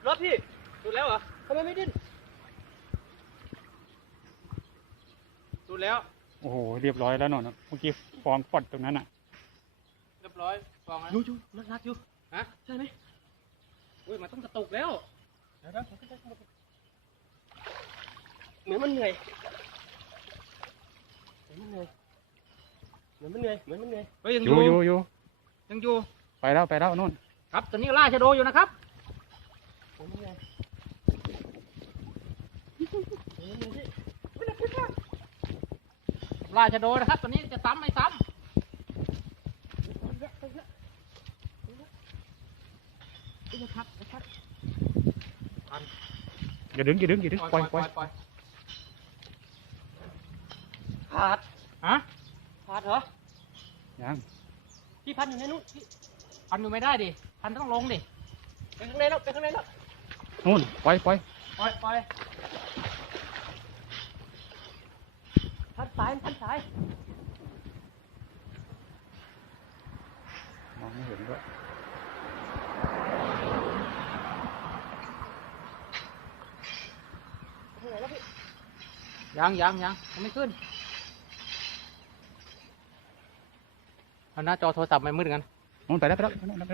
รถพี่สุดแล้วเหรอทำไมไม่ดิ้นสุดแล้วโอ้โหเรียบร้อยแล้วเนาะเมื่อกี้ฟองปอดตรงนั้นอ่ะเรียบร้อยฟองแล้วอยู่รักอยู่ฮะใช่ไหมอุ้ยมันต้องกระตุกแล้วเดี๋ยวเหมือนมันเหนื่อยเฮ้ยยังอยู่ยังอยู่ไปแล้วนู่นครับตอนนี้ล่าชะโดอยู่นะครับล่าชะโดนะครับตอนนี้จะซ้ำไม่ซ้ำอย่าดึงปล่อยขาดฮะขาดเหรอยังพี่พันอยู่ในนู้นพี่พันอยู่ไม่ได้ดิพันต้องลงดิไปข้างในแล้วนู่นปล่อยพันสายมองไม่เห็นด้วยยังไม่ขึ้นเอาหน้าจอโทรศัพท์มันมืดกันนู่นไปแล้วปล่อย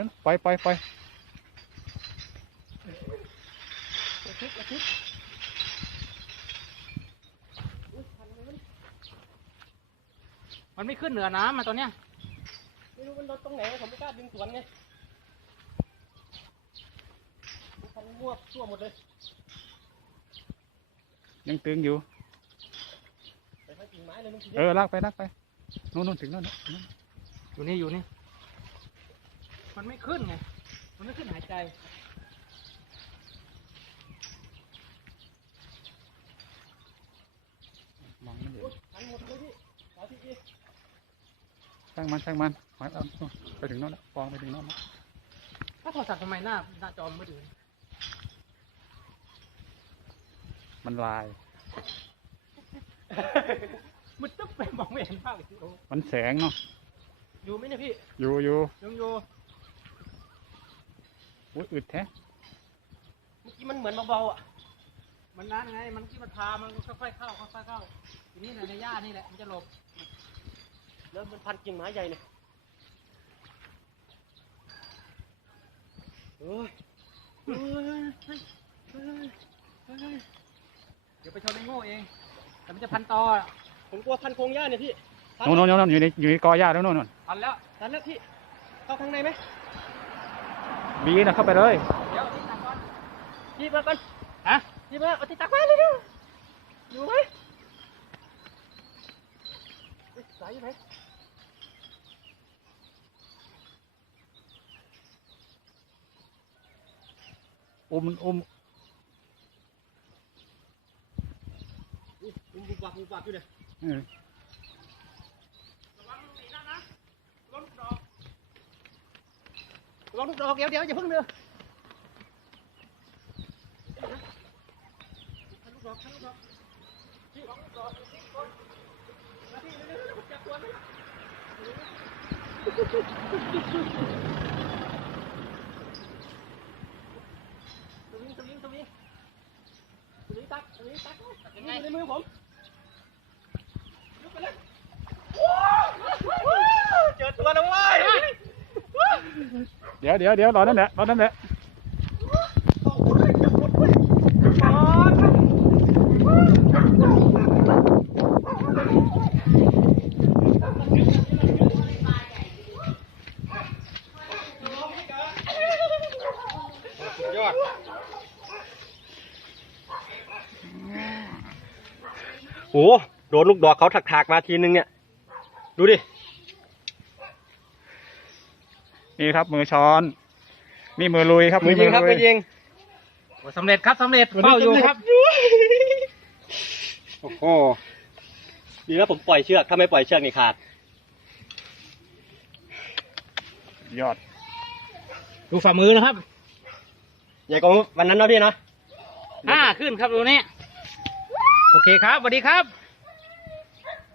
มันไม่ขึ้นเหนือน้ำมาตอนเนี้ยไม่รู้มันลดตรงไหนผมไม่กล้าดึงสวนไงมันมั่วซั่วหมดเลยยังตึงอยู่ลากไปนู่นถึงนั่นอยู่นี่มันไม่ขึ้นไงมันไม่ขึ้นหายใจมองไม่เห็นช่างมันไปถึงนั่นแล้วฟองไปถึงนั่นแล้วถ้าโทรศัพท์ทำไมหน้าจอมือถือมันลายมันตึ๊บไปมองไม่เห็นภาพเลยมันแสงเนาะอยู่ไหมเนี่ยพี่อยู่ยังอยู่อุ้ยอึดแท้เมื่อกี้มันเหมือนเบาๆอ่ะมันนั้นไงมันที่มันพามันค่อยๆเข้าทีนี้ในหญ้านี่แหละมันจะหลบแล้วมันพันกิ่งไม้ใหญ่เนี่ยเดี๋ยวไปชนไอ้โง่เองแต่มันจะพันต่อผมกลัวพันโครงหญ้าเนี่ยพี่นู่นอยู่ในกอหญ้าแล้วนู่นพันแล้วพี่เข้าข้างในไหมบีนะเข้าไปเลยเดี๋ยวที่ตักก่อนพี่มาก่อนฮะพี่มาเอาที่ตักไว้เลยดูอยู่ไหมใส่ไหมอุ้มบุบบับอยู่เลยระวังลูกดอกนะระวังลูกดอกเดี๋ยวอย่าเพิ่งเดือลูกดอกพี่ลูกดอกพี่จับตัวนะตรงนี้ตักยังไงในมือผมลุกไปเลยเจอตัวแล้วเว้ยเดี๋ยวรอนั่นแหละยอดโอ้โดนลูกดอกเขาถักมาทีนึงเนี่ยดูดินี่ครับมือช้อนนี่มือลุยครับมือยิงสำเร็จเป้าอยู่ครับโอ้โหดีแล้วผมปล่อยเชือกถ้าไม่ปล่อยเชือกนี่ขาดยอดดูฝ่ามือนะครับใหญ่กว่าวันนั้นเนาะพี่เนาะขึ้นครับดูนี่โอเคครับสวัสดีครับ